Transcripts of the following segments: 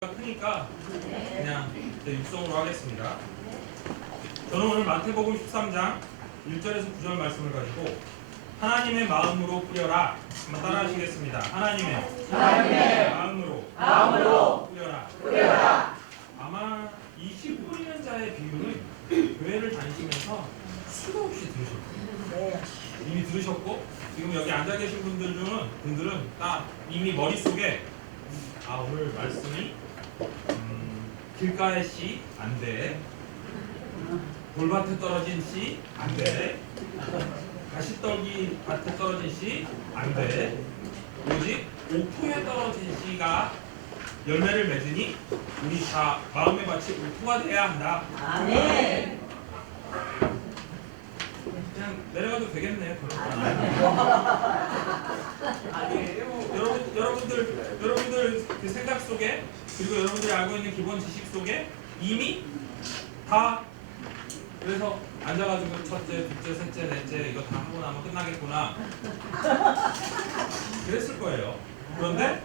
크니까 그냥 육성으로 하겠습니다. 저는 오늘 마태복음 13장 1절에서 9절 말씀을 가지고 하나님의 마음으로 뿌려라 한번 따라 하시겠습니다. 하나님의 마음으로 뿌려라. 아마 이 씨 뿌리는 자의 비유는 교회를 다니시면서 수도 없이 들으셨을 거예요. 이미 들으셨고 지금 여기 앉아 계신 분들은 딱 이미 머릿속에 오늘 말씀이 길가의 씨 안돼, 돌밭에 떨어진 씨 안돼, 가시떨기 밭에 떨어진 씨 안돼, 오직 옥토에 떨어진 씨가 열매를 맺으니 우리 다 마음의 밭이 옥토가 돼야 한다. 아멘. 그냥 내려가도 되겠네요. 여러분들 그 생각 속에, 그리고 여러분들이 알고 있는 기본 지식 속에 이미 다, 그래서 앉아가지고 첫째, 둘째, 셋째, 넷째 이거 다 하고 나면 끝나겠구나 그랬을 거예요. 그런데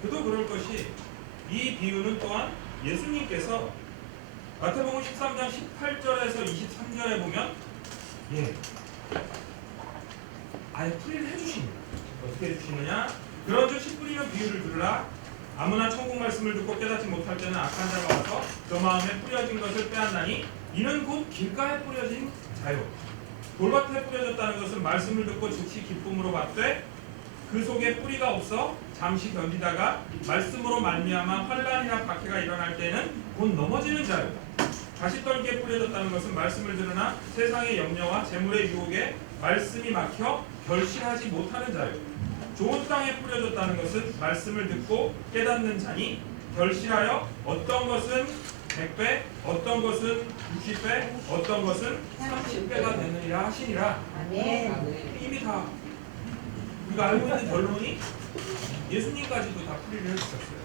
그도 그럴 것이, 이 비유는 또한 예수님께서 마태복음 13장 18절에서 23절에 보면 아예 풀이를 해주십니다. 어떻게 해주시느냐? 그런즉 씨 뿌리는 비유를 들으라. 아무나 천국 말씀을 듣고 깨닫지 못할 때는 악한 자가 와서 그 마음에 뿌려진 것을 빼앗나니 이는 곧 길가에 뿌려진 자요. 돌밭에 뿌려졌다는 것은 말씀을 듣고 즉시 기쁨으로 받되 그 속에 뿌리가 없어 잠시 견디다가 말씀으로 말미암아 환난이나 박해가 일어날 때는 곧 넘어지는 자요. 가시떨기에 뿌려졌다는 것은 말씀을 들으나 세상의 염려와 재물의 유혹에 말씀이 막혀 결실하지 못하는 자요. 좋은 땅에 뿌려졌다는 것은 말씀을 듣고 깨닫는 자니 결실하여 어떤 것은 100배, 어떤 것은 60배, 어떤 것은 30배가 되느니라 하시니라. 아멘. 이미 다 우리가 알고 있는 결론이 예수님까지도 다 풀이를 해주셨어요.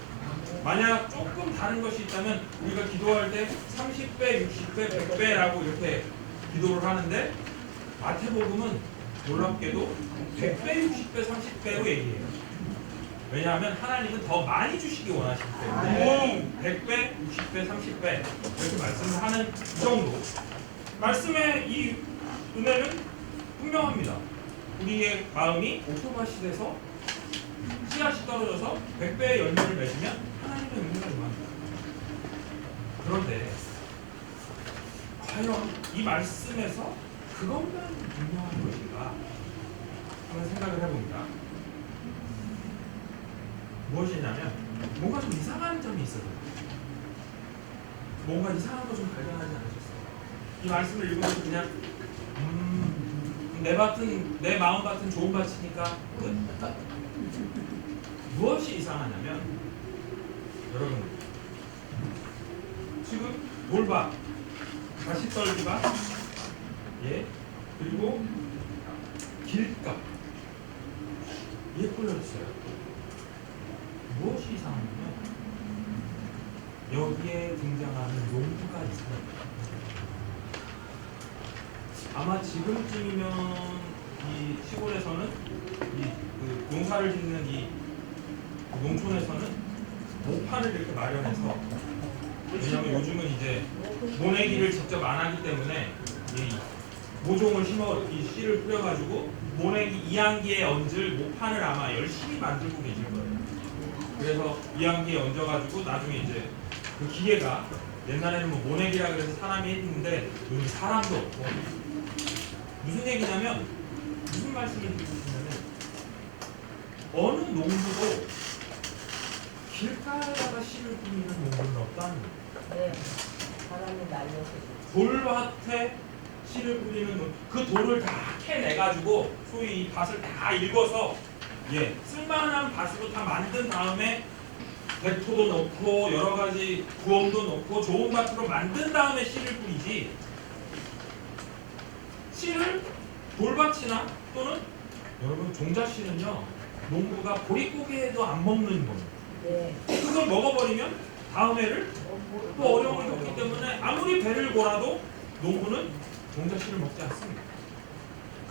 만약 조금 다른 것이 있다면 우리가 기도할 때 30배, 60배, 100배라고 이렇게 기도를 하는데 마태복음은 놀랍게도 100배, 60배, 30배로 얘기해요. 왜냐하면 하나님은 더 많이 주시기 원하시기 때문에 100배, 60배, 30배 이렇게 말씀을 하는 이 정도. 말씀의 이 은혜는 분명합니다. 우리의 마음이 옥토밭이 돼서 씨앗이 떨어져서 100배의 열매를 맺으면 하나님의 은혜가 임합니다. 그런데 과연 이 말씀에서 그것만 분명한 것인가 한번 생각을 해봅니다. 무엇이냐면 뭔가 좀 이상한 점이 있어요. 뭔가 이상한 거 좀 발견하지 않으셨어요? 이 말씀을 읽으면서 그냥 내 마음 밭은 좋은 밭이니까 끝. 무엇이 이상하냐면 여러분, 지금 돌밭, 가시떨기밭, 그리고 길가 뿌려졌어요. 무엇이 이상하냐면 여기에 등장하는 농부가 이상해요. 아마 지금쯤이면 이 시골에서는 그 농사를 짓는 이 농촌에서는 모판을 이렇게 마련해서, 왜냐하면 요즘은 이제 모내기를 직접 안 하기 때문에 이 모종을 심어 이 씨를 뿌려가지고 모내기 이항기에 얹을 모판을 아마 열심히 만들고 계실 거예요. 그래서 이항기에 얹어가지고 나중에 이제 그 기계가, 옛날에는 뭐 모내기라 그래서 사람이 했는데 요즘 사람도 없고, 무슨 얘기냐면, 무슨 말씀을 드리고 싶냐면, 어느 농부도 길가에다가 씨를 뿌리는 농부는 없다는 거예요. 바람이 날려서. 돌밭에 씨를 뿌리는, 그 돌을 다 캐내가지고 소위 이 밭을 다 읽어서 쓸만한 밭으로 다 만든 다음에 백토도 넣고 여러가지 구엄도 넣고 좋은 밭으로 만든 다음에 씨를 뿌리지, 씨를 돌밭이나 또는 여러분 종자씨는요, 농부가 보릿고개에도 안 먹는 겁니다. 그걸 먹어버리면 다음 해를 또 어려움을 겪기 때문에 아무리 배를 골아도 농부는 종자씨를 먹지 않습니다.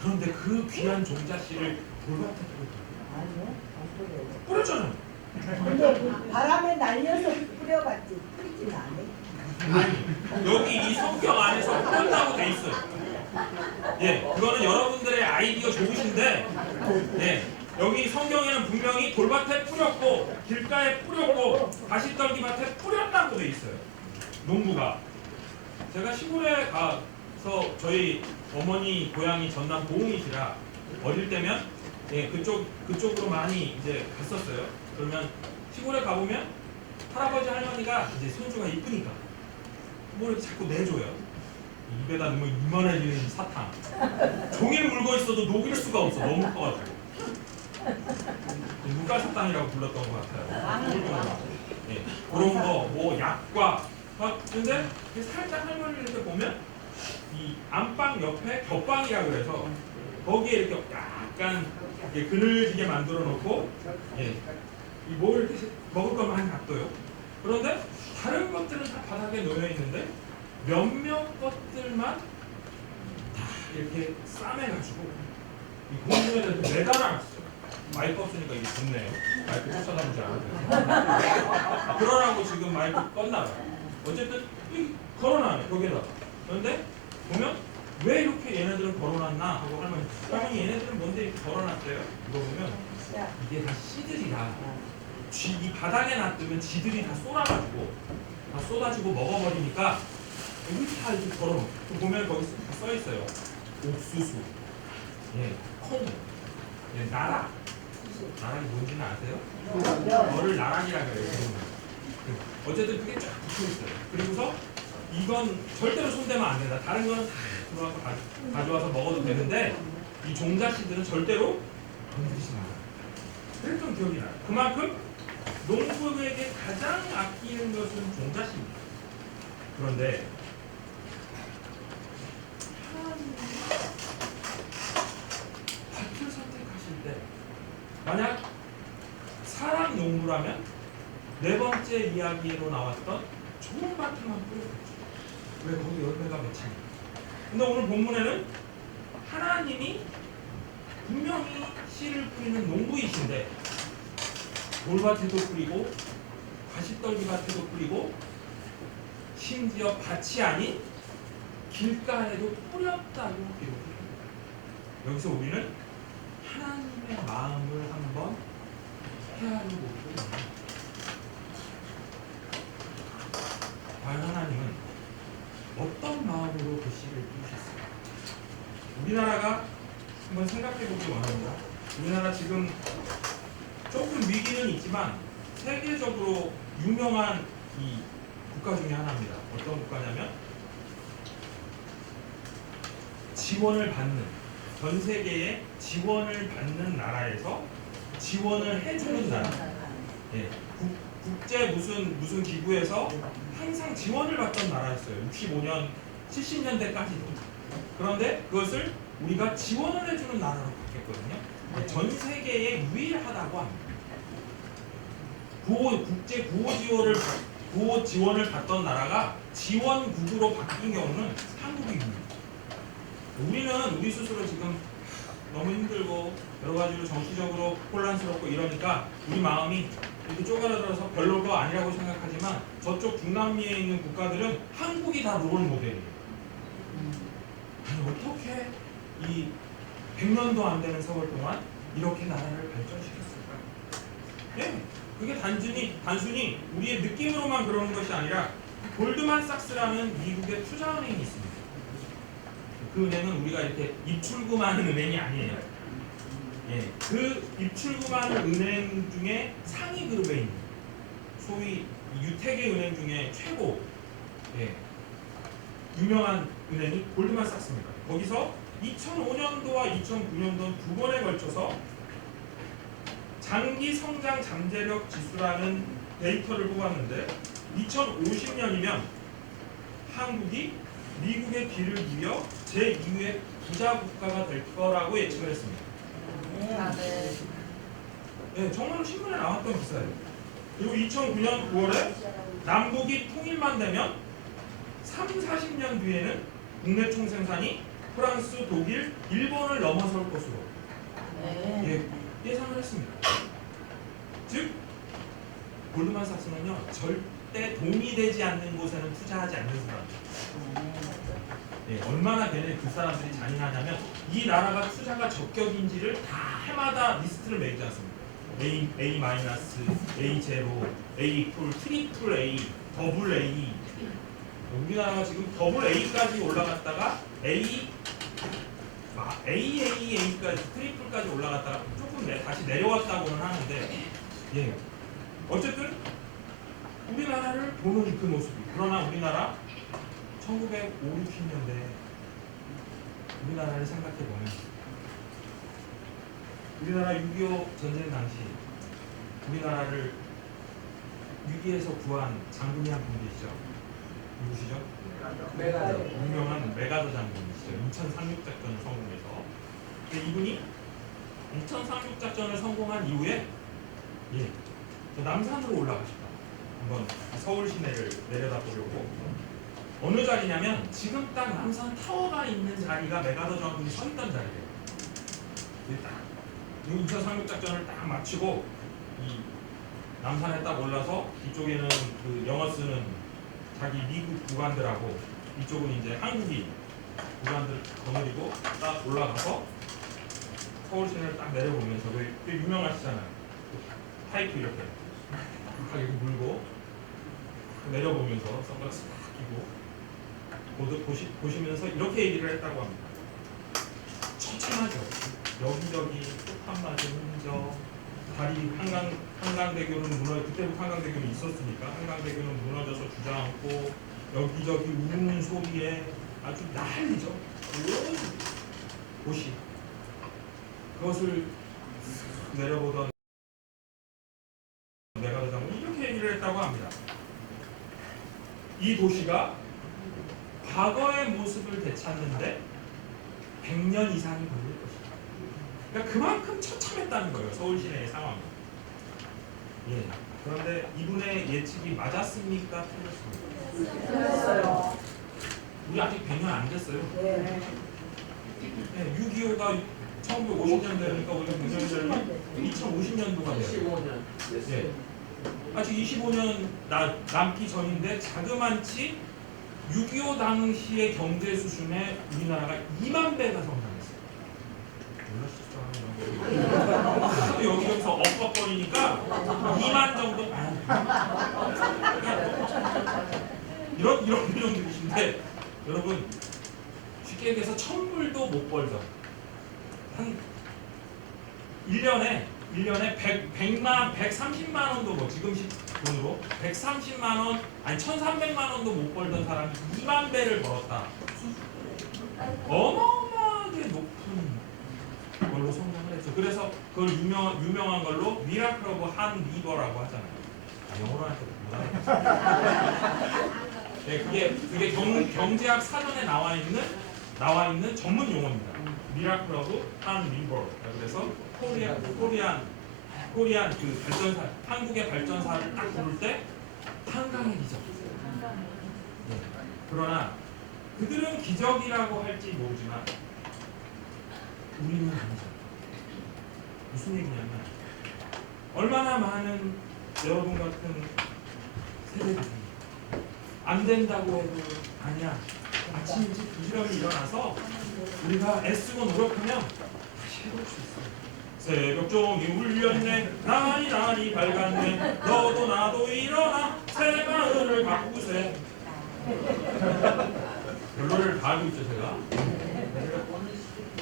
그런데 그 귀한 종자씨를 돌밭에 뿌려요. 아니요, 안 뿌려요. 뿌렸잖아요. 근데 바람에 날려서 뿌려가 뿌렸지. 뿌리지는 않네. 아니, 여기 이 성경 안에서 뿌렸다고 돼 있어요. 예, 그거는 여러분들의 아이디어 좋으신데, 예, 여기 성경에는 분명히 돌밭에 뿌렸고 길가에 뿌렸고 가시떨기밭에 뿌렸다고 돼 있어요. 농부가. 제가 시골에 가서 저희 어머니 고향이 전남 보흥이시라 어릴 때면 예, 그쪽으로 많이 이제 갔었어요. 그러면 시골에 가보면 할아버지 할머니가 이제 손주가 이쁘니까 뭐 이렇게 자꾸 내줘요. 입에다 넣으면 이만해지는 사탕. 종일 물고 있어도 녹일 수가 없어. 너무 커가지고. 눈깔사탕이라고 불렀던 것 같아요. 예, 그런 거, 뭐 약과. 근데 살짝 할머니를 이렇게 보면 이 안방 옆에 겹방이라 그래서 거기에 이렇게 약간 그늘지게 만들어 놓고 예, 뭘 이렇게 먹을 걸 많이 놔둬요. 그런데 다른 것들은 다 바닥에 놓여 있는데 몇몇 것들만 다 이렇게 싸매가지고 이 공중에다 매달아놨어요. 마이크 없으니까 이게 좋네요. 마이크 쫓아다니지 않아요. 그러라고 지금 마이크 껐나봐요. 어쨌든 걸어놔요 거기에다가. 그런데 보면 왜 이렇게 얘네들은 걸어놨나 하고 할머니 얘네들은 뭔데 이렇게 걸어놨어요? 이거 보면 이게 다 씨들이라 이 바닥에 놔두면 지들이 다 쏟아가지고 다 쏟아지고 먹어버리니까 여기 다 이렇게 걸어놓고 보면 거기 다 써있어요. 옥수수, 예, 콩, 예, 나락. 나락이 뭔지는 아세요? 너를 나락이라 그래요. 어쨌든 그게 쫙 붙어있어요. 그리고서 이건 절대로 손대면 안 된다. 다른 거는 다 들어와서 가져와서 먹어도 되는데 이 종자씨들은 절대로 건드리지 마라. 그랬던 기억이 나요. 그만큼 농부에게 가장 아끼는 것은 종자씨입니다. 그런데 하나님이 밭을 선택하실 때 만약 사람 농부라면 네 번째 이야기로 나왔던 좋은 밭에만 뿌렸겠죠. 왜 거기 열매가 맺히니? 근데 오늘 본문에는 하나님이 분명히 씨를 뿌리는 농부이신데 돌밭에도 뿌리고 가시떨기밭에도 뿌리고 심지어 밭이 아닌 길가에도 뿌렸다고 기록해요. 여기서 우리는 하나님의 마음을 한번 헤아려 보고 있습니다. 과연 하나님은 어떤 마음으로 그 씨를 뿌리셨을까? 우리나라가 한번 생각해 보기 원합니다. 우리나라 지금 조금 위기는 있지만 세계적으로 유명한 이 국가 중에 하나입니다. 어떤 국가냐면 지원을 받는, 전 세계에 지원을 받는 나라에서 지원을 해주는 나라. 예, 국제 무슨 기구에서 항상 지원을 받던 나라였어요. 65년, 70년대까지도. 그런데 그것을 우리가 지원을 해주는 나라로 바뀌었거든요. 전 세계에 유일하다고 합니다. 국제 구호 지원을 받던 나라가 지원국으로 바뀐 경우는 한국이 유일해요. 우리 스스로 지금 너무 힘들고 여러 가지로 정치적으로 혼란스럽고 이러니까 우리 마음이 이렇게 쪼그라들어서 별로가 아니라고 생각하지만 저쪽 중남미에 있는 국가들은 한국이 다 롤 모델이에요. 아니 어떻게 이 100년도 안 되는 세월 동안 이렇게 나라를 발전시켰을까? 네, 그게 단순히 우리의 느낌으로만 그러는 것이 아니라 골드만삭스라는 미국의 투자은행이 있습니다. 그 은행은 우리가 이렇게 입출금하는 은행이 아니에요. 예, 그 입출금하는 은행 중에 상위 그룹에 있는 소위 유태계 은행 중에 최고 유명한 은행이 골드만삭스입니다. 거기서 2005년도와 2009년도 두 번에 걸쳐서 장기 성장 잠재력 지수라는 데이터를 뽑았는데 2050년이면 한국이 미국의 뒤를 이어 제2의 부자 국가가 될 거라고 예측을 했습니다. 네, 정말 신문에 나왔던 기사예요. 그리고 2009년 9월에 남북이 통일만 되면 30-40년 뒤에는 국내 총생산이 프랑스, 독일, 일본을 넘어설 것으로 예상을 했습니다. 즉 골드만삭스는요 절대 돈이 되지 않는 곳에는 투자하지 않는 사람들. 예, 얼마나 걔네 그 사람들이 잔인하냐면 이 나라가 투자가 적격인지를 다 해마다 리스트를 매기지 않습니까? A 마이너스, A 제로, A 풀, 트리플 A, 더블 A. 우리나라가 지금 더블 A까지 올라갔다가 AAA까지 트리플까지 올라갔다가 조금 다시 내려왔다고는 하는데, 예, 어쨌든 우리나라를 보는 그 모습이. 그러나 우리나라 1950, 60년대 우리나라를 생각해 보면 우리나라 6.25 전쟁 당시 우리나라를 위기에서 구한 장군이 한 분 계시죠? 누구시죠? 메가더. 유명한 메가더 장군이시죠. 인천 상륙작전을 성공해서. 근데 이분이 인천 상륙작전을 성공한 이후에 저 남산으로 올라가셨다. 한번 서울 시내를 내려다보려고. 어느 자리냐면 지금 딱 남산 타워가 있는 자리가 메가더 장군이 서 있던 자리예요. 딱 인천 상륙작전을 딱 마치고 이 남산에 딱 올라서 이쪽에는 그 영어 쓰는 자기 미국 구관들하고 이쪽은 이제 한국인 구관들 거느리고 딱 올라가서 서울 시내를 딱 내려보면서 꽤 유명하시잖아요. 파이프 이렇게 딱 이렇게 물고 내려보면서 선글라스 딱 끼고 보시면서 이렇게 얘기를 했다고 합니다. 처참하죠. 여기저기 폭탄 맞은 흔적, 다리 한강대교는 그때부터 한강대교는 있었으니까 한강대교는 무너져서 주저앉고 여기저기 우는 소리에 아주 난리죠. 온 곳이. 그것을 내려보던 메가더 장군이 이렇게 얘기를 했다고 합니다. 이 도시가 과거의 모습을 되찾는데 100년 이상이 걸릴 것이다. 그러니까 그만큼 처참했다는 거예요. 서울 시내의 상황이. 예. 그런데 이분의 예측이 맞았습니까? 틀렸습니까? 틀렸어요. 우리 아직 100년 안 됐어요. 네. 네, 6.25가 1950년대니까 우리가 100년 전이면 2050년도가 돼요. 15년. 예. 아직 25년 남기 전인데 자그만치 6.25 당시의 경제 수준에 우리나라가 2만 배가 성장했어요. 몰랐었죠. 하도 여기저기서 엇박거리니까 2만 정도. 이런 분들이신데 여러분 쉽게 얘기해서 1,000불도 못 벌던 한 1년에 130만 원도 뭐 지금식 돈으로 130만 원 아니 1,300만 원도 못 벌던 사람이 2만 배를 벌었다. 어마어마하게 높은 걸로 성장을 했죠. 그래서 그걸 유명한 걸로 미라클 오브 한 리버라고 하잖아요. 영어로 하니까 네, 그게 경제학 사전에 나와 있는 전문 용어입니다. 미라클 오브 한 리버. 그래서 코리안 그 발전사, 한국의 발전사를 딱 부를 때 한강의 기적. 네. 그러나 그들은 기적이라고 할지 모르지만 우리는 아니죠. 무슨 얘기냐면 얼마나 많은 여러분 같은 세대들이 안 된다고 해도 아니야. 아침 일찍 부지런히 일어나서 우리가 애쓰고 노력하면 다시 해볼 수 있어요. 새벽 종이 울렸네 날이 밝았네 너도 나도 일어나 새 마을을 가꾸세. 별로를 다 알고 있죠 제가.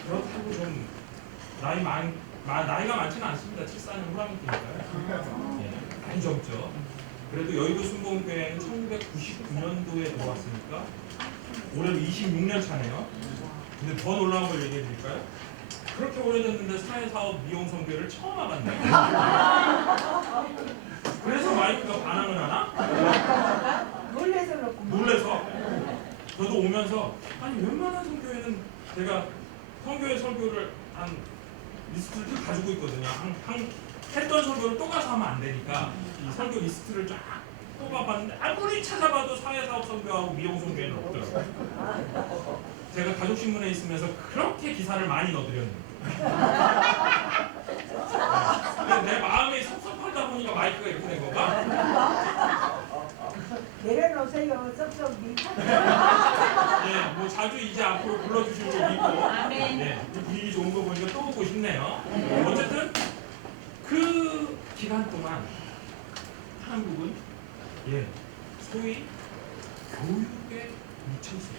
그렇다고 좀 나이가 많지는 않습니다. 74년 후랑이니까요. 예, 많이 젊죠. 그래도 여의도 순복음교회는 1999년도에 들어왔으니까 올해로 26년 차네요. 근데 더 놀라운 걸 얘기해 드릴까요? 그렇게 오래됐는데 사회사업 미용선교회를 처음 와봤네요. 그래서 마이크가 반항을 하나? 놀래서 그렇구만. 놀래서 저도 오면서 아니 웬만한 선교회는 제가 선교회 설교를 한 리스트를 다 가지고 있거든요. 했던 설교를 또 가서 하면 안 되니까 이 설교 리스트를 쫙 뽑아봤는데 아무리 찾아봐도 사회사업 선교하고 미용 선교회는 없더라고요. 제가 가족신문에 있으면서 그렇게 기사를 많이 넣어드렸는데 근데 내 마음이 섭섭하다 보니까 마이크가 이렇게 된 건가? 내려놓으세요. 썩썩 미. 예, 뭐 자주 이제 앞으로 불러주실 줄 믿고 아멘. 예, 이 분위기 좋은 거 보니까 또 보고 싶네요. 어쨌든 그 기간 동안 한국은 예, 소위 교육에 미쳐 있어요.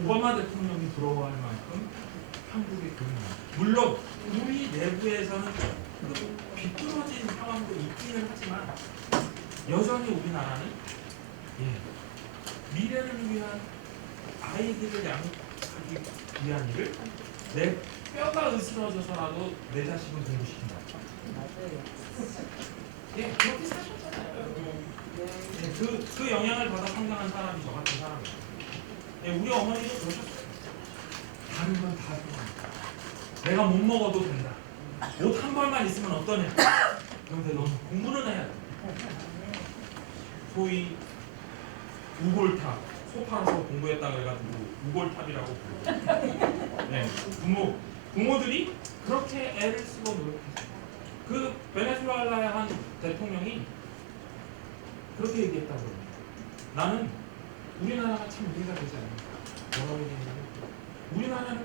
오바마 대통령이 부러워할 만큼 한국의 교육. 물론 우리 내부에서는 그 비뚤어진 상황도 있기는 하지만 여전히 우리나라는 예, 미래를 위한 아이들을 양육하기 위한 일을 내 뼈가 으스러져서라도 내 자식은 공부시킨다. 예, 그렇게 사셨잖아요. 예, 그 영향을 받아 성장한 사람이 저 같은 사람이에요. 예, 우리 어머니도 그러셨어요. 다른 건 다 좋아. 내가 못 먹어도 된다. 옷 한 벌만 있으면 어떠냐. 그런데 너는 공부는 해야 돼. 소위 우골탑, 소파라서 공부했다 그래가지고 우골탑이라고 부르고. 네, 부모들이 그렇게 애를 쓰고 노력했어요. 그 베네수엘라의 한 대통령이 그렇게 얘기했다고 합니다. 나는 우리나라가 참 우리가 되지 않나. 뭐라고 얘기했냐면 우리나라는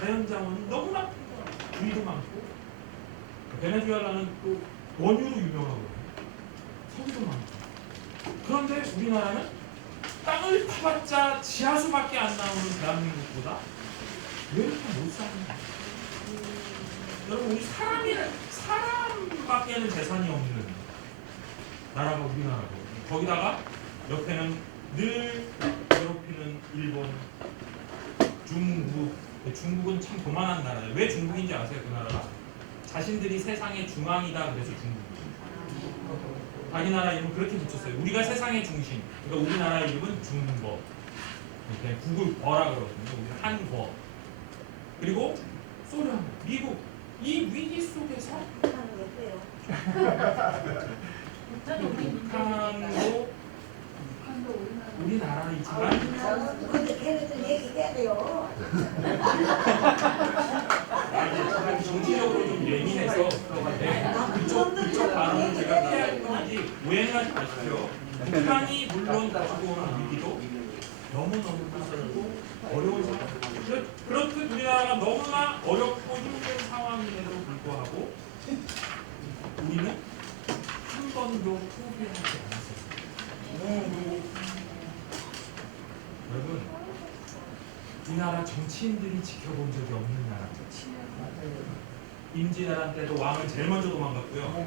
자연자원이 너무나 큰 거야. 부위도 많고 베네수엘라는 또 원유로 유명하거든요. 석유도 많고. 그런데 우리나라는 땅을 파봤자 지하수밖에 안 나오는 대한민국보다 왜 이렇게 못 사는가? 여러분 우리 사람밖에는 재산이 없는 나라가 우리나라고 거기다가 옆에는 늘 괴롭히는 일본, 중국은 참 교만한 나라예요. 왜 중국인지 아세요? 그 나라가 자신들이 세상의 중앙이다 그래서 중국. 자기 나라 이름 그렇게 붙였어요. 우리가 세상의 중심. 그러니까 우리나라 이름은 중거. 이렇게 국을거라 그러거든요. 우리는 한거. 그리고 소련, 미국 이 위기 속에서 북한도 우리나라이지만 근데 걔네들 얘기해야 돼요. 정치적으로 좀 예민해서 그쪽 발언을 제가 피할 뿐이지 오해하지 마십시오. 북한이 물론 가지고 오는 위기도 너무너무 크고 어려운 상황. 그렇듯 우리나라가 너무나 어렵고 힘든 상황임에도 불구하고 우리는 한 번도 포기하지 않았었어요. 여러분 이 나라 정치인들이 지켜본 적이 없는 나라죠. 임진왜란 때도 왕은 제일 먼저 도망갔고요.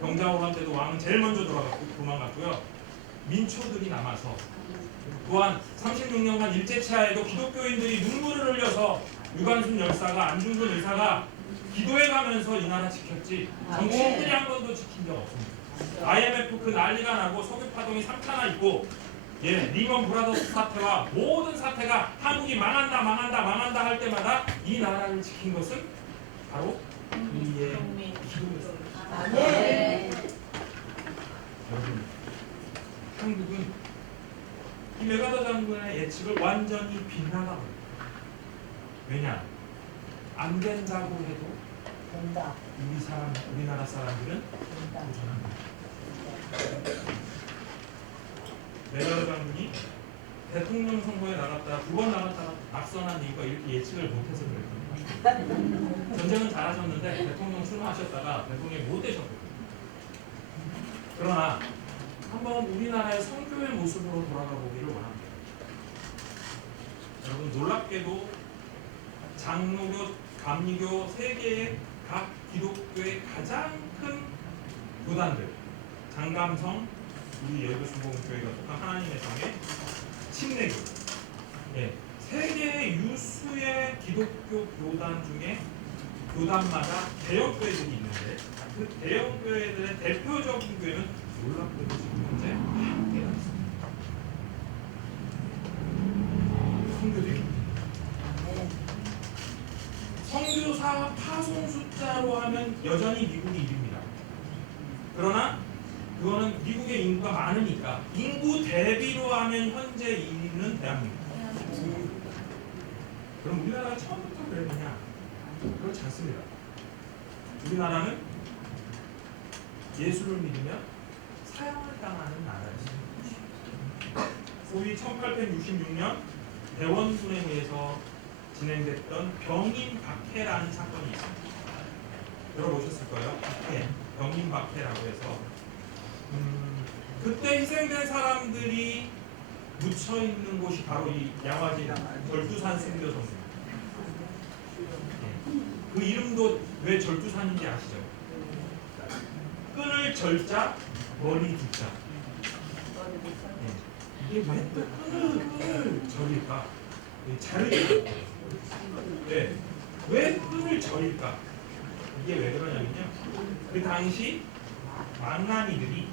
병자호란 때도 왕은 제일 먼저 도망갔고요. 민초들이 남아서 또한 36년간 일제치하에도 기독교인들이 눈물을 흘려서 유관순 열사가 안중근 의사가 기도해가면서 이 나라 지켰지 정치인들이 한 번도 지킨 적 없습니다. IMF 그 난리가 나고 석유파동이 3차나 있고 리먼 브라더스 사태와 모든 사태가 한국이 망한다 할 때마다 이 나라를 지킨 것은 바로 우리의 기도였습니다. 네. 여러분 한국은 이 메가더 장군의 예측을 완전히 빗나가버려요. 왜냐? 안 된다고 해도 된다. 우리나라 사람들은 된다. 도전합니다. 메가더 장군이 대통령 선거에 나갔다가 2번 나갔다가 낙선한 이유가 이렇게 예측을 못해서 그랬거든요. 전쟁은 잘하셨는데 대통령 출마하셨다가 대통령이 못 되셨거든요. 그러나 한번 우리나라의 선교의 모습으로 돌아가 보기를 원합니다. 여러분 놀랍게도 장로교, 감리교 세 개의 각 기독교의 가장 큰 교단들 장감성, 우리 예배순복음교회가 속한 하나님의 성의 침례교 세 개의 유수의 기독교 교단 중에 교단마다 대형교회들이 있는데 그 대형교회들의 대표적인 교회는 놀랍게도 지금 현재 한 개가 있습니다. 선교대입니다. 선교사 파송 숫자로 하면 여전히 미국이 1위입니다. 그러나 그거는 미국의 인구가 많으니까 인구 대비로 하면 현재 2위는 대한민국. 그럼 우리나라가 처음부터 그랬느냐? 그렇지 않습니다. 우리나라는 예수를 믿으면 사형을 당하는 나라였습니다. 소위 1866년 대원군에 의해서 진행됐던 병인박해라는 사건이 있습니다. 들어보셨을 거예요. 박해, 병인박해라고 해서 그때 희생된 사람들이 묻혀 있는 곳이 바로 이 양화진 절두산 순교성입니다. 그 이름도 왜 절두산인지 아시죠? 끈을 절자, 머리 두자. 이게 왜 또 끈을 절일까? 자르기. 네. 왜 끈을 절일까? 이게 왜 그러냐면요. 그 당시 망나니들이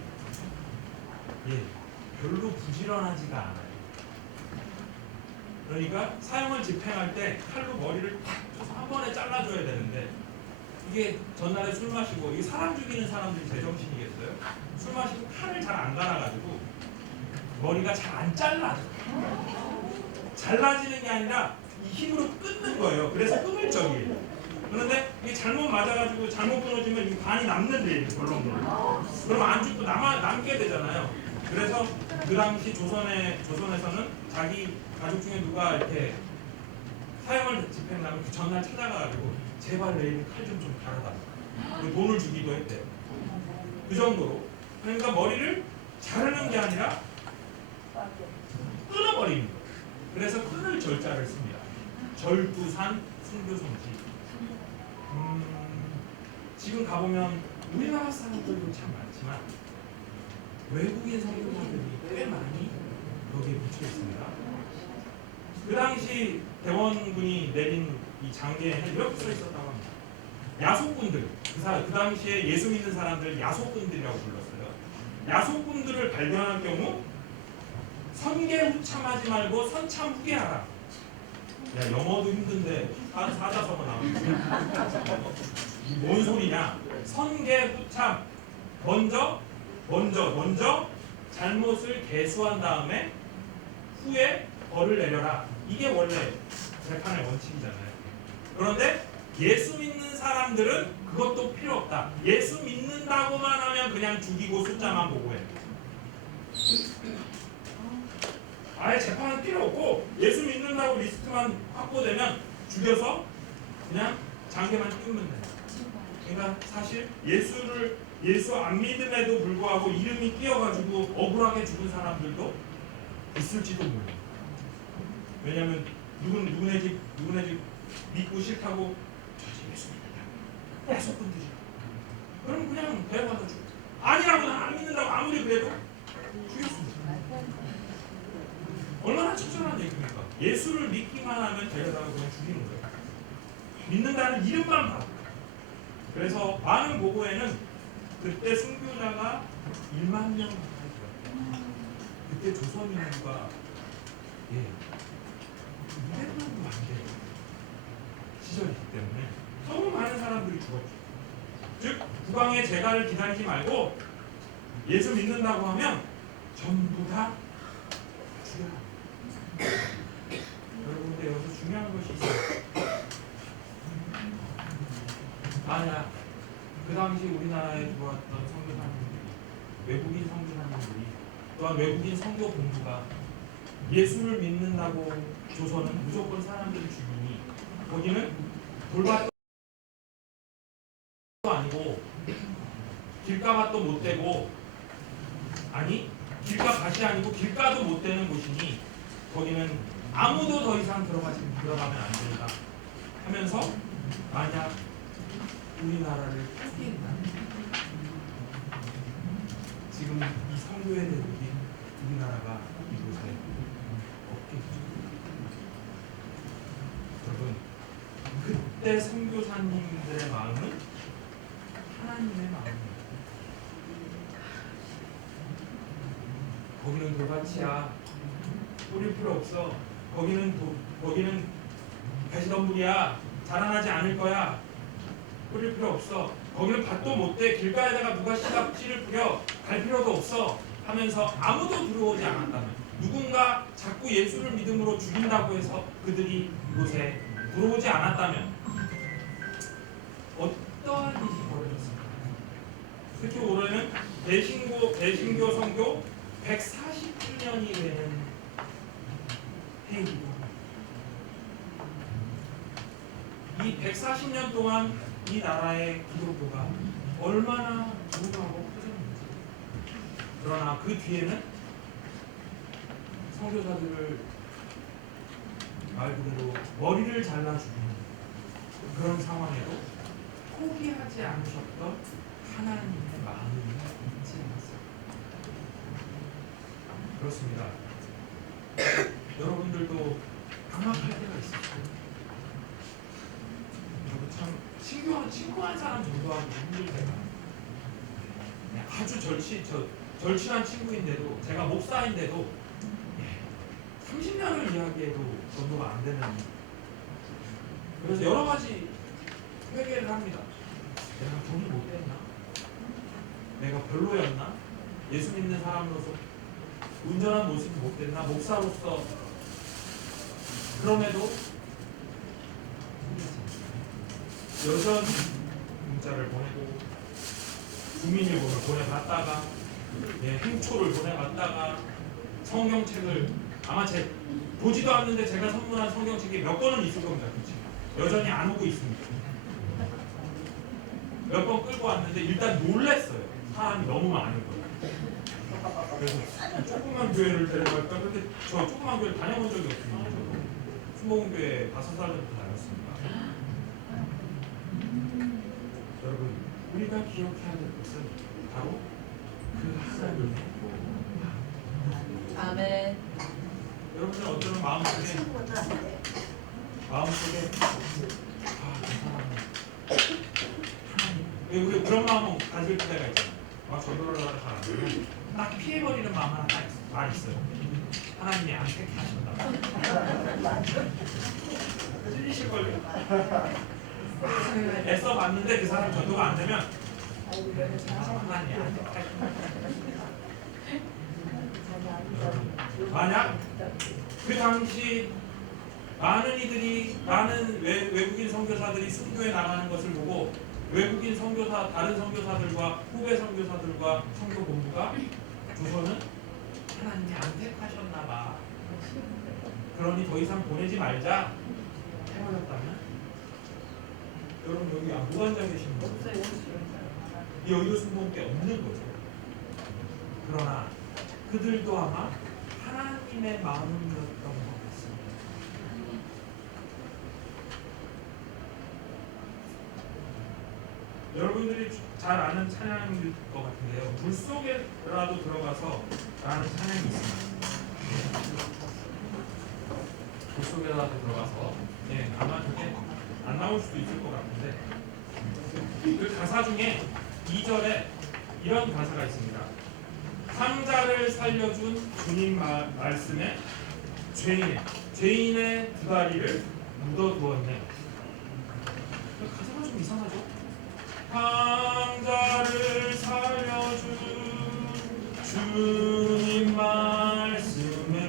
별로 부지런하지가 않아요. 그러니까 사형을 집행할 때 칼로 머리를 탁 쳐서 한 번에 잘라줘야 되는데 이게 전날에 술 마시고 이 사람 죽이는 사람들이 제정신이겠어요? 술 마시고 칼을 잘 안 갈아가지고 머리가 잘 안 잘라져. 잘라지는 게 아니라 이 힘으로 끊는 거예요. 그래서 끊을 적이에요. 그런데 이게 잘못 맞아가지고 잘못 끊어지면 이 반이 남는데 벌렁벌렁. 그러면 안 죽고 남게 되잖아요. 그래서 그 당시 조선에서는 자기 가족 중에 누가 이렇게 사형을 집행하면 그 전날 찾아가가지고 제발 내일 칼 좀 갈아달라. 돈을 주기도 했대요. 그 정도로. 그러니까 머리를 자르는 게 아니라 끊어버리는 거예요. 그래서 끈을 절자를 씁니다. 절두산 순교성지. 지금 가보면 우리나라 사람들도 참 많지만 외국인 선교사들이 꽤 많이 거기에 묻혀 있습니다. 그 당시 대원군이 내린 이 장계에는 이렇게 써 있었다고 합니다. 야속꾼들, 그 당시에 예수 믿는 사람들 야속꾼들이라고 불렀어요. 야속꾼들을 발견할 경우 선계 후참하지 말고 선참 후계 하라. 야, 영어도 힘든데 사자성어 나오는 뭔 소리냐? 선계 후참 먼저 잘못을 개수한 다음에 후에 벌을 내려라. 이게 원래 재판의 원칙이잖아요. 그런데 예수 믿는 사람들은 그것도 필요 없다. 예수 믿는다고만 하면 그냥 죽이고 숫자만 보고해. 아예 재판은 필요 없고 예수 믿는다고 리스트만 확보되면 죽여서 그냥 장계만 띄우면 돼요. 그러니까 사실 예수 안 믿음에도 불구하고 이름이 끼어가지고 억울하게 죽은 사람들도 있을지도 몰라요. 왜냐면 누구네 집 믿고 싫다고 저 집 예수 믿는다. 야속분들이. 그럼 그냥 데려가서 죽여. 아니라고 난 안 믿는다고 아무리 그래도 죽였습니다. 얼마나 처절한 얘기입니까? 예수를 믿기만 하면 데려다가 그냥 죽이는 거예요. 믿는다는 이름만 받고. 그래서 많은 보고에는 그때 순교자가 1만 명 가까이 되었다. 그때 조선 인구가 200만도 안 되는 시절이기 때문에 너무 많은 사람들이 죽었죠. 즉 국왕의 재가를 기다리지 말고 예수 믿는다고 하면 전부 다 죽여라. 여러분, 근데 여기서 중요한 것이 있어요. 만약 그 당시 우리나라에 들어왔던 선교사님들이, 외국인 선교사님들이, 또한 외국인 선교 본부가 예수를 믿는다고 조선은 무조건 사람들을 죽이니 거기는 돌밭도 아니고 길가밭도 못 되고, 아니 길가밭이 아니고 길가도 못 되는 곳이니 거기는 아무도 더 이상 들어가면 안 된다 하면서 만약 우리나라를 포기했다, 지금 이 선교의 대국이 우리나라가 이곳에 없겠죠. 여러분, 그때 선교사님들의 마음은 하나님의 마음입니다. 거기는 돌밭이야, 뿌릴 필요 없어. 거기는 가시덤불이야, 자라나지 않을 거야, 뿌릴 필요 없어. 거기는 밭도 못 돼, 길가에다가 누가 씨를 뿌려, 갈 필요도 없어 하면서 아무도 들어오지 않았다면, 누군가 자꾸 예수를 믿음으로 죽인다고 해서 그들이 이곳에 들어오지 않았다면 어떠한 일이 벌어졌을까? 특히 올해는 대신교 선교 140주년이 되는 해이기도 합니다. 이 140년 동안 이 나라의 기독교가 얼마나 부흥하고 커졌는지. 그러나 그 뒤에는 선교사들을 말 그대로 머리를 잘라주는 그런 상황에도 포기하지 않으셨던 하나님의 마음이 있지 않았어요. 그렇습니다. 여러분들도 강박할 때가 있었어요. 저도 참 친구한 사람 전도하기 힘들 때가 아주 절친한 친구인데도 제가 목사인데도 30년을 이야기해도 전도가 안 되는. 그래서 여러 가지 회개를 합니다. 내가 돈이 못 됐나? 내가 별로였나? 예수 믿는 사람으로서 온전한 모습이 못 됐나? 목사로서. 그럼에도 여전히 문자를 보내고 국민일보를 보내봤다가 행초를 보내봤다가 성경책을 아마 보지도 않는데 제가 선물한 성경책이 몇 권은 있을 겁니다. 그치? 여전히 안 오고 있습니다. 몇 번 끌고 왔는데 일단 놀랬어요. 사람이 너무 많은 거예요. 그래서 조그만 교회를 데려갈까? 근데 저 조그만 교회를 다녀본 적이 없거든요. 저도 순복음교회 5살 전부터 다녔습니다. 여러분, 우리가 기억해야 될 것은 바로 그 하나님의 아멘. 여러분들 어쩌면 마음속에 친구도 안 돼. 왜 우리 그런 마음은 가질 때가 있잖아요. 막 전도를 하다 잘안 되면 딱 피해버리는 마음 하나 딱 있어요. 하나님이 안 택하신다. 찔리실걸요? 애써 봤는데 그 사람 전도가 안 되면 하나님이 안 택하신다. 만약 그 당시 많은 이들이 많은 외국인 선교사들이 순교에 나가는 것을 보고 외국인 선교사 다른 선교사들과 후배 선교사들과 선교 본부가 조선은 하나님이 안 택하셨나 봐. 그러니 더 이상 보내지 말자 해버렸다면 여러분 여기 못 앉아 계시는 거죠? 여의도 순복음 때 없는 거죠. 그러나 그들도 아마 하나님의 마음이었던 것 같습니다. 여러분들이 잘 아는 찬양일 것 같은데요. 물속에라도 들어가서 라는 찬양이 있습니다. 물속에라도 들어가서 아마 그게 안 나올 수도 있을 것 같은데 그 가사 중에 2절에 이런 가사가 있습니다. 상자를 살려준 주님 말씀에 죄인의 두 다리를 묻어두었네. 가사가 좀 이상하죠? 상자를 살려준 주님 말씀에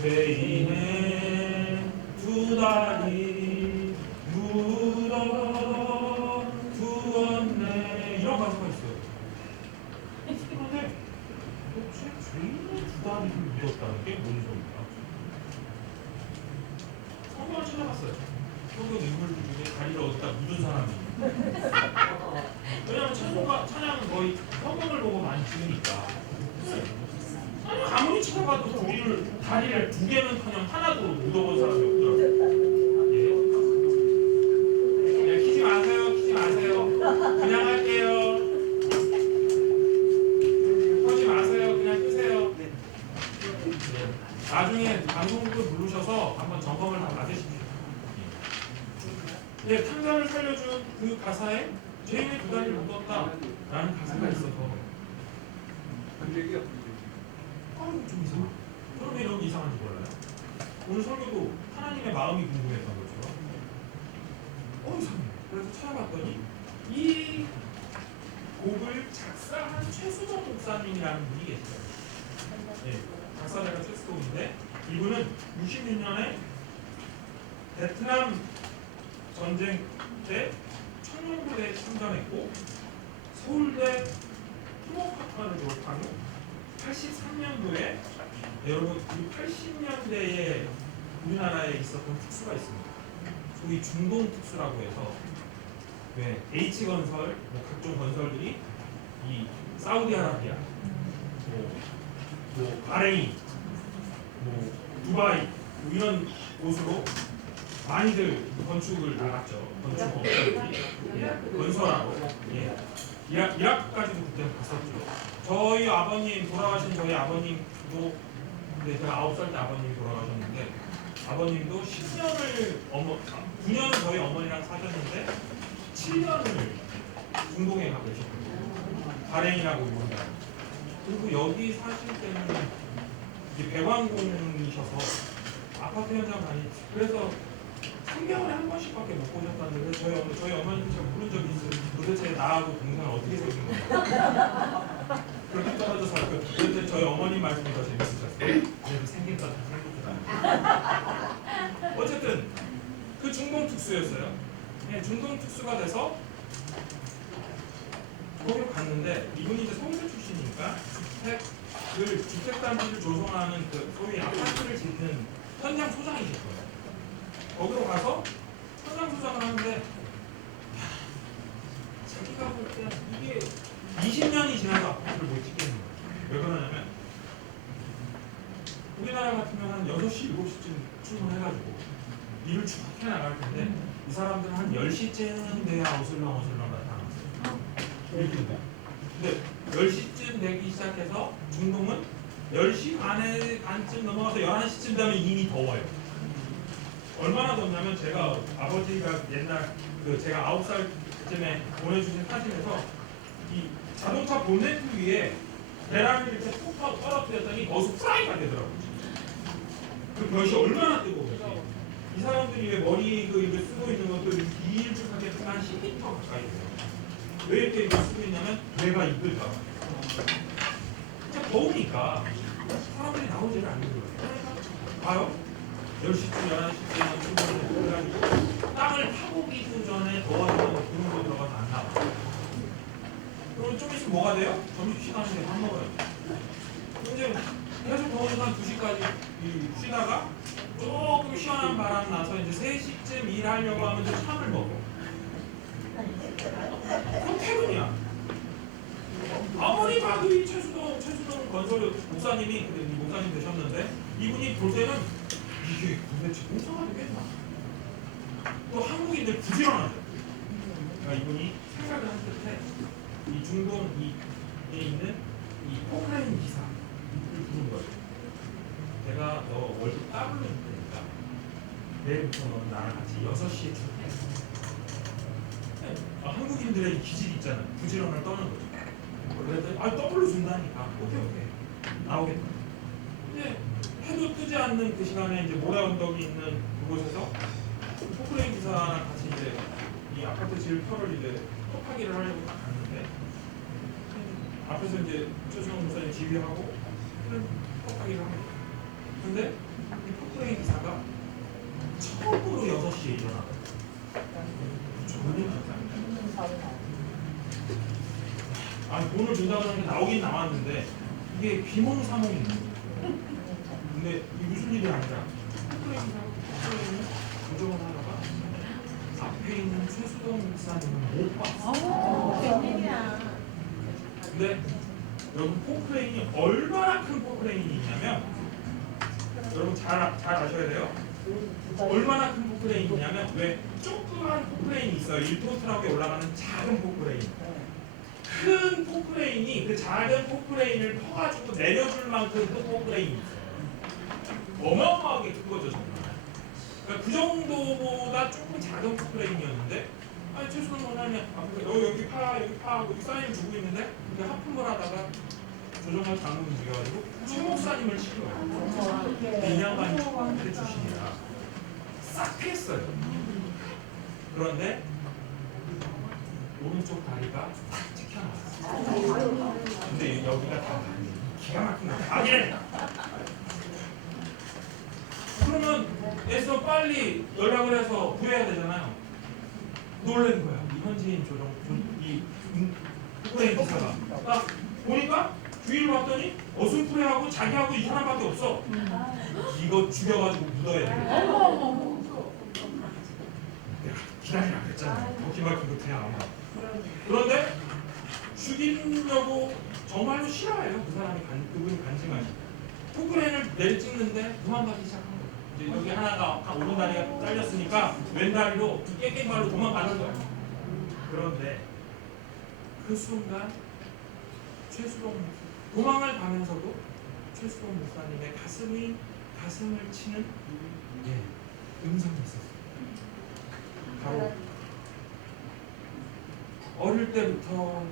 죄인의 두 다리 묻어두었네. 이런 가사가 있어요. 그런데 도대체 죄인의 두 다리를 묻었다는 게 뭔 소리야? 성경을 찾아봤어요. 성경 인물들 중에 다리를 어디다 묻은 사람이. 왜냐면 찬양은 거의 성경을 보고 많이 지으니까. 아니 아무리 찾아봐도 다리를 두 개는커녕 하나도 묻어본 사람이 없더라고요. 키지 마세요. 그냥 할게요. 하지 마세요. 그냥 끄세요. 나중에 방송국을 부르셔서 한번 점검을 다 받으십시오. 탕자를 살려준 그 가사에 죄인의 두 다리를 묻었다라는 가사가 있어서 좀 이상하. 그럼 왜 이런 이상한지 몰라요? 오늘 설교도 하나님의 마음이 궁금했던 것처럼 이상해. 그래서 찾아봤더니 이 곡을 작사한 최수정 목사님이라는 분이 계세요. 작사자가 최수정인데 이분은 66년에 베트남 전쟁 때 청룡부대에 참전했고 서울대 토목학과를 졸업한 후 83년도에 여러분 이 80년대에 우리나라에 있었던 특수가 있습니다. 소위 중동 특수라고 해서 왜 H건설, 뭐 각종 건설들이 이 사우디아라비아, 뭐 바레인, 뭐 두바이 뭐 이런 곳으로 많이들 건축을 나갔죠. 건축업자들이 건설하고 이라크까지도 그때 갔었죠. 저희 아버님 돌아가신 저희 아버님도 근데 제가 9살 때 아버님이 돌아가셨는데 아버님도 9년을 저희 어머니랑 사셨는데 7년을 중동에 가 계셨거든요. 바레인이라고 이런다. 그리고 여기 사실 때는 이제 배관공이셔서 아파트 현장 많이 그래서 3개월에 한 번씩밖에 못 보셨다는데 저희 어머니도 잘 모른 적이 있어요. 도대체 나하고 동생은 어떻게 생긴 거야? 그렇게 떨어져 살고 그런데 저희 어머니 말씀이 더 재밌으셨어요. 그래도 생긴다 생겼구나. 어쨌든 그 중동 특수였어요. 네, 중동 특수가 돼서 거기로 갔는데 이분이 이제 서울대 출신이니까 주택단지를 조성하는 그 소위 아파트를 짓는 현장 소장이실 거예요. 거기로 가서 현장 소장을 하는데 자기가 볼 때 이게 20년이 지나도 아파트를 못 짓겠는 거예요. 왜 그러냐면 우리나라 같으면 한 6시, 7시쯤 출근해가지고 일을 쭉 해나갈 텐데 이 사람들은 한 10시쯤 돼야 어슬렁어슬렁 나타났어요. 근데 10시쯤 되기 시작해서 중동은 10시 반쯤 넘어가서 11시쯤 되면 이미 더워요. 얼마나 덥냐면 제가 아버지가 옛날 제가 9살쯤에 보내주신 사진에서 이 자동차 본네트 위에 계란을 이렇게 툭 떨어뜨렸더니 거기서 프라이가 되더라고요. 그 볕이 얼마나 뜨거워요. 이 사람들이 왜 머리 이거 쓰고 있는 것도 길쭉하게 한 10m 가까이 돼요. 왜 이렇게 이걸 쓰고 있냐면 뇌가 이끌까 봐. 더우니까 사람들이 나오지를 않는 거예요. 봐요. 10시쯤 11시쯤 출근을 해가지고 땅을 파고기기 전에 더워지면 구름도 들어가서 안 나와. 그럼 좀 있으면 뭐가 돼요? 점심시간인데 밥 먹어요. 이제 계속 더우니까 한 2시까지 쉬다가 조금 시원한 바람 나서 이제 3시쯤 일하려고 하면 이제 참을 먹어. 그럼 퇴근이야. 아무리 봐도 이 최수동 건설 목사님이 목사님 되셨는데 이분이 볼 때는 이게 도대체 공사가 되겠나? 또 한국인들 부지런하죠. 그러니까 이분이 생각을 한 끝에 이 중동에 있는 이 포크레인 기사를 부른 거예요. 내가 너 월급 따블로 줄 테니까 내일부터 너는 나랑 같이 6시에 출근해. 한국인들의 기질이 있잖아요. 부지런을 떠는 거죠. 그랬더니 더블로 준다니까. 오케이 나오겠다. 근데 해도 뜨지 않는 그 시간에 이제 모래 언덕이 있는 그곳에서 포크레인 기사랑 같이 이제 이 아파트 질표를 이제 토파기를 하려고 딱 갔는데 앞에서 이제 최수영 목사님 지휘하고 토파기를 합니다. 근데 이 포크레인 기사가 처음으로 6시에 일어나거든요. 졸린 기사입니다. 돈을 준다고 하는 게 나오긴 나왔는데 이게 비몽사몽인 거예요. 근데 이게 무슨 일이 아니라 포크레인을 조정을 하다가 앞에 있는 최수동 목사님은 못 봤어. 웬일이야. 근데 여러분 포크레인이 얼마나 큰 포크레인이 있냐면 여러분 잘 아셔야 돼요. 얼마나 큰 포크레인이 있냐면 왜 조그만 포크레인이 있어요. 1톤 트럭에 올라가는 작은 포크레인. 큰 포크레인이 그 작은 포크레인을 퍼가지고 내려줄 만큼 큰 포크레인이 있어요. 어마어마하게 큰 거죠 정말. 그러니까 그 정도보다 조금 작은 포크레인이었는데 최수동 원장이 여기 파 여기 사인을 주고 있는데 그 하품을 하다가 조정할 잘못 움직여가지고 최 목사님을 시킨 거예요. 이 양반이 초등학교 출신이라 싹 피했어요. 그런데 오른쪽 다리가 탁 찍혀나왔어요. 근데 여기가 다 기가 막힌 거예요. 아기를 그러면 애써 빨리 연락을 해서 구해야 되잖아요. 놀란 거야. 이 현지인 이 포크레인 기사가. 딱 보니까 주위를 봤더니 어순프레하고 자기하고 이 사람밖에 없어. 이거 죽여가지고 묻어야 돼. 기다리라 그랬잖아. 더 기막힌 끝이야 아마. 그런데 죽이려고 정말로 싫어해요. 그 사람이 그분이 간증하시. 포크레인을 내리찍는데 도망가기 시작한 거예요. 이제 여기 하나가 오른다리가 잘렸으니까 왼다리로 깨끗발로 도망가는 거예요. 그런데 그 순간 최수동 도망을 가면서도 최수동 목사님의 가슴을 치는 음성이 있었어요. 바로 어릴 때부터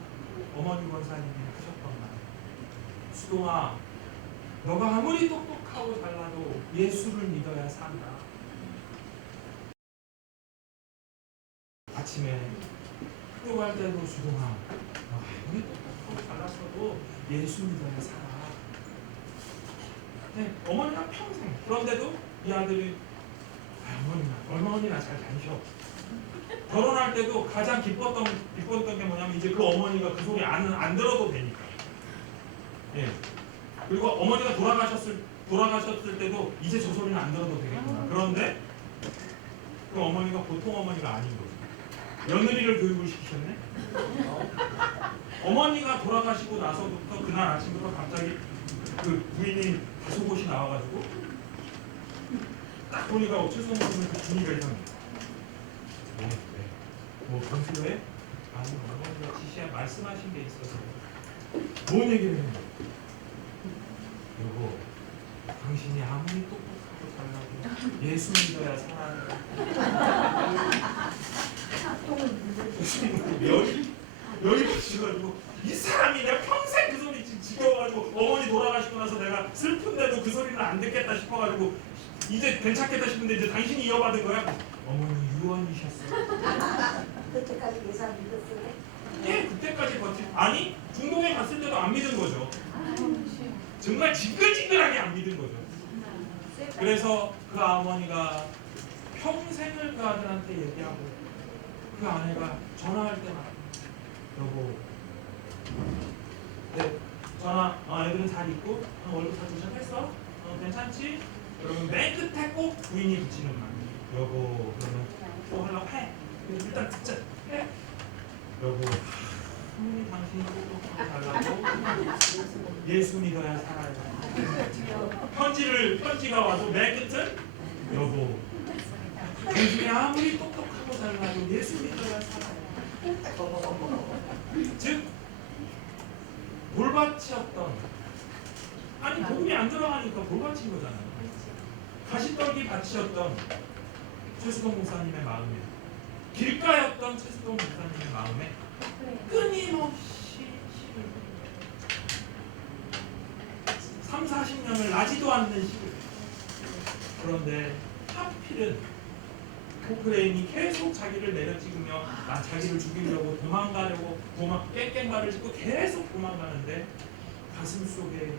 어머니 권사님이 하셨던 말. 수동아, 너가 아무리 똑똑하고 잘나도 예수를 믿어야 산다. 아침에 학교 갈 때도 수동아, 너가 아무리 똑똑하고 잘났어도 예수 믿어야 살아. 네, 어머니가 평생. 그런데도 이 아들이 어머니나 잘 다니셔. 결혼할 때도 가장 기뻤던 게 뭐냐면 이제 그 어머니가 그 소리 안 들어도 되니까. 예. 그리고 어머니가 돌아가셨을 때도 이제 저 소리는 안 들어도 되겠구나. 그런데 그 어머니가 보통 어머니가 아닌 거죠. 며느리를 교육을 시키셨네. 어머니가 돌아가시고 나서부터 그날 아침부터 갑자기 그 부인이 다소곳이 나와가지고 딱 보니까 최소한 그 분위기가 이상해. 뭐 건수로에? 아니 어머니가 지시야 말씀하신 게 있어서 뭔 얘기를 했는데 여보 당신이 아무리 똑똑하고 잘나도 예수 믿어야 살아요. 열이 받으셔가지고 이 사람이 내가 평생 그 소리 지겨워가지고 어머니 돌아가시고 나서 내가 슬픈데도 그 소리는 안 듣겠다 싶어가지고 이제 괜찮겠다 싶은데 이제 당신이 이어받은 거야. 어머니 유언이셨어요. 그때까지 예산 믿었어요? 예, 그때까지 버티. 아니 중동에 갔을 때도 안 믿은 거죠. 정말 지글지글하게 안 믿은 거죠. 그래서 그 어머니가 평생을 그 아들한테 얘기하고 그 아내가 전화할 때마다 여보, 네, 전화, 애들은 잘 있고, 얼굴 잘 도착했어? 괜찮지? 그러면 맨 끝에 꼭 부인이 붙이는 말. 여보, 그러면 또 하려고 해. 일단 듣자. 해. 여보, 당신이 똑똑하고 잘나고 예수 믿어야 살아요. 편지가 와도 맨 끝은 여보, 당신이 아무리 똑똑하고 잘나도 예수 믿어야 살아요. 즉 돌밭이었던 아니 복음이 안 들어가니까 돌밭인 거잖아요. 가시떨기 밭이었던 최수동 목사님의 마음에 길가였던 최수동 목사님의 마음에 끊임없이 30-40년을 나지도 않는 시를. 그런데 하필은 포크레인이 계속 자기를 내려찍으며 자기를 죽이려고 도망가려고 깽깽발을 짚고 계속 도망가는데 가슴 속에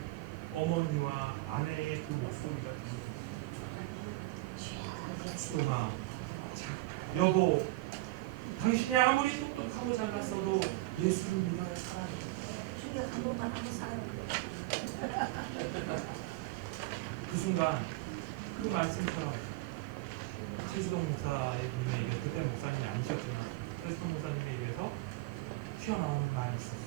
어머니와 아내의 그 목소리가 들려요. 수동아, 여보, 당신이 아무리 똑똑하고 잘났어도 예수를 믿어야 살아요. 주여 한 번만 하고 살아요. 그 순간 그 말씀처럼 최수동 목사의 입에 그때 목사님이 아니셨지만 최수동 목사님의 입에서 튀어나오는 말이 있었어요.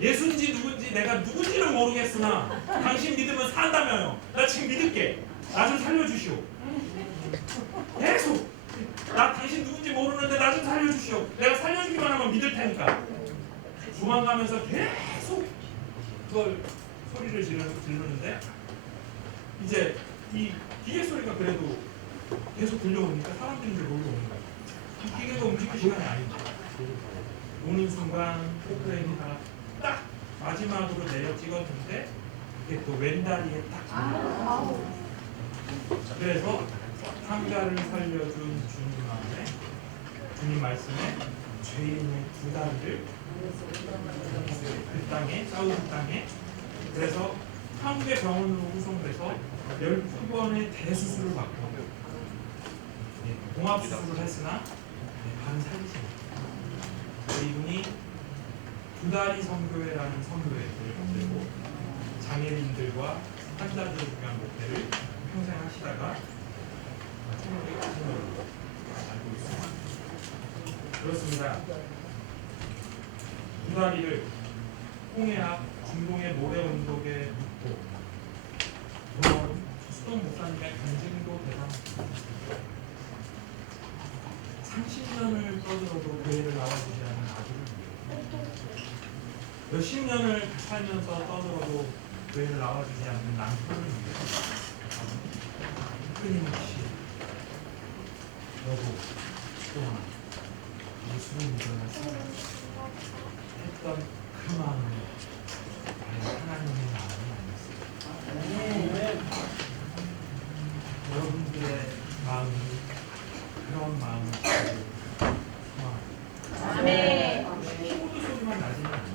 예수인지 누군지 내가 누군지는 모르겠으나 당신 믿으면 산다며요. 나 지금 믿을게. 나 좀 살려주시오. 계속 나 당신 누군지 모르는데 나 좀 살려주시오. 내가 살려주기만 하면 믿을 테니까. 도망가면서 계속 그걸 소리를 지르는데 이제 이 기계 소리가 그래도 계속 들려오니까 사람들이 이제 놀러 오는 거예요. 이 기계가 움직일 시간이 아니죠. 오는 순간 포크레인이 딱 마지막으로 내려 찍었는데 이게 또 왼다리에 딱 걸려요. 그래서 상자를 살려준 주님 말씀에 죄인의 두 다리를 그 땅에 사우디 땅에 그래서 한국의 병원으로 후송돼서 12번의 대수술을 받고 봉합수술을 했으나 발은 살리십니다. 이분이 두 다리 선교회라는 선교회를 만들고 장애인들과 환자들을 위한 목회를 평생 하시다가 1990년으로 알고 있습니다. 그렇습니다. 두 다리를 홍해 앞 중동의 모래 언덕에 묻고 수동 목사님의 간증도 대단합니다. 30년을 떠들어도 교회를 나와주지 않은 아들을 위해 몇십 년을 살면서 떠들어도 교회를 나와주지 않는 남편을 위해 끊임없이 여보 또한 예수를 믿어야 했던 그 마음이 과연 하나님의 마음이 아니었을까? 여러분들의 마음이 그런 마음을 가지고 아멘. 키보드 소리만 나지는 않나요?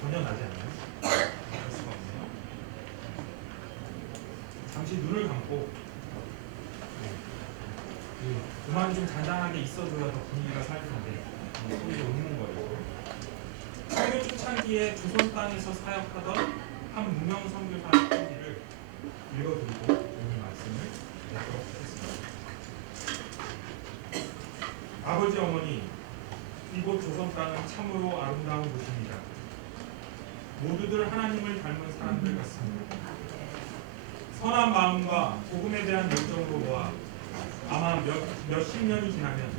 전혀 나지 않나요? 그럴 수가 없네요. 잠시 눈을 감고 음악이 좀 잔잔하게 있어줘야 더 분위기가 살 텐데 소리가 웃는거리고 설교 초창기에 조선 땅에서 사역하던 한 무명 선교사의 편지를 읽어드리고 오늘 말씀을 맺도록 하겠습니다. 아버지 어머니, 이곳 조선 땅은 참으로 아름다운 곳입니다. 모두들 하나님을 닮은 사람들 같습니다. 선한 마음과 복음에 대한 열정으로 모아 아마 몇십 년이 지나면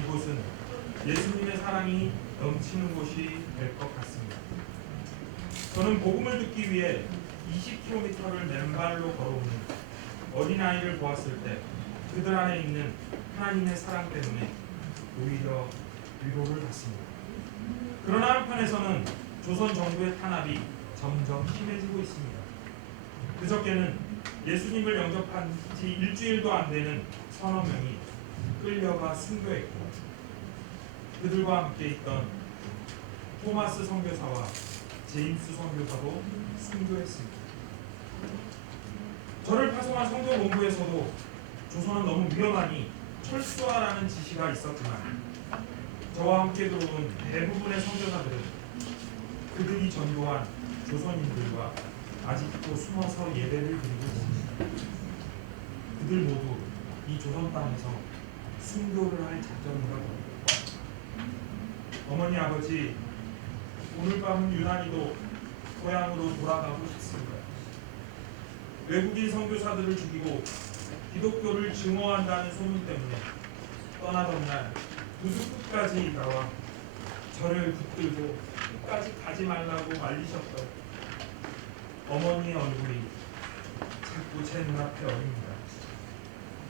이곳은 예수님의 사랑이 넘치는 곳이 될 것 같습니다. 저는 복음을 듣기 위해 20km를 맨발로 걸어오는 어린아이를 보았을 때 그들 안에 있는 하나님의 사랑 때문에 오히려 위로를 받습니다. 그러나 한편에서는 조선 정부의 탄압이 점점 심해지고 있습니다. 그저께는 예수님을 영접한 지 일주일도 안 되는 서너 명이 끌려가 순교했고 그들과 함께 있던 토마스 선교사와 제임스 선교사도 순교했습니다. 저를 파송한 선교 본부에서도 조선은 너무 위험하니 철수하라는 지시가 있었지만 저와 함께 들어온 대부분의 선교사들은 그들이 전도한 조선인들과 아직도 숨어서 예배를 드리고 있습니다. 그들 모두 이 조선 땅에서 순교를 할 작정인가 봅니다. 어머니 아버지, 오늘 밤은 유난히도 고향으로 돌아가고 싶습니다. 외국인 선교사들을 죽이고 기독교를 증오한다는 소문 때문에 떠나던 날 부두 끝까지 나와 저를 붙들고 끝까지 가지 말라고 말리셨던 어머니의 얼굴이 자꾸 제 눈앞에 어립니다.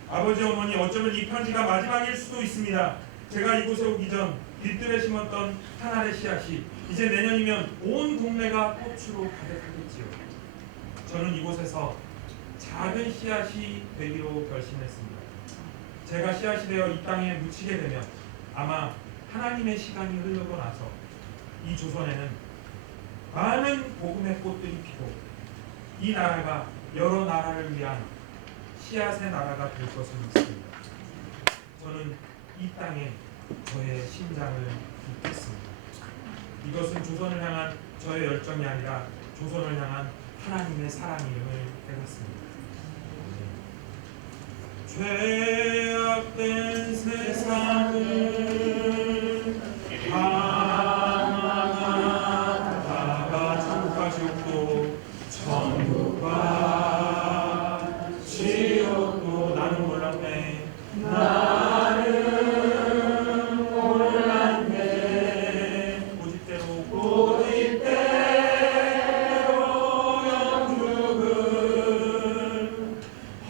아버지 어머니, 어쩌면 이 편지가 마지막일 수도 있습니다. 제가 이곳에 오기 전 뒷뜰에 심었던 한 알의 씨앗이 이제 내년이면 온 동네가 꽃으로 가득하겠지요. 저는 이곳에서 작은 씨앗이 되기로 결심했습니다. 제가 씨앗이 되어 이 땅에 묻히게 되면 아마 하나님의 시간이 흐르고 나서 이 조선에는 많은 복음의 꽃들이 피고 이 나라가 여러 나라를 위한 씨앗의 나라가 될 것을 믿습니다. 저는 이 땅에 저의 심장을 묻겠습니다. 이것은 조선을 향한 저의 열정이 아니라 조선을 향한 하나님의 사랑임을 깨닫습니다. 죄악된 세상을 방황하다가 천국과 지옥도 천국과 지옥도 나는 몰랐네. 나는 몰랐네. 고집대로 영죽은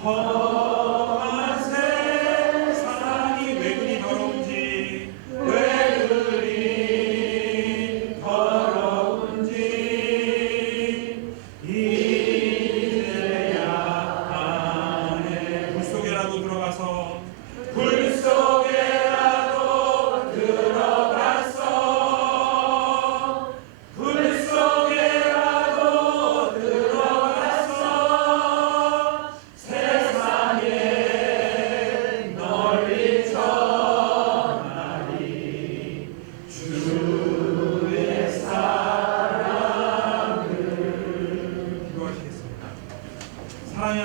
험한 세상이 왜 그리 더러운지 왜 그리 사랑의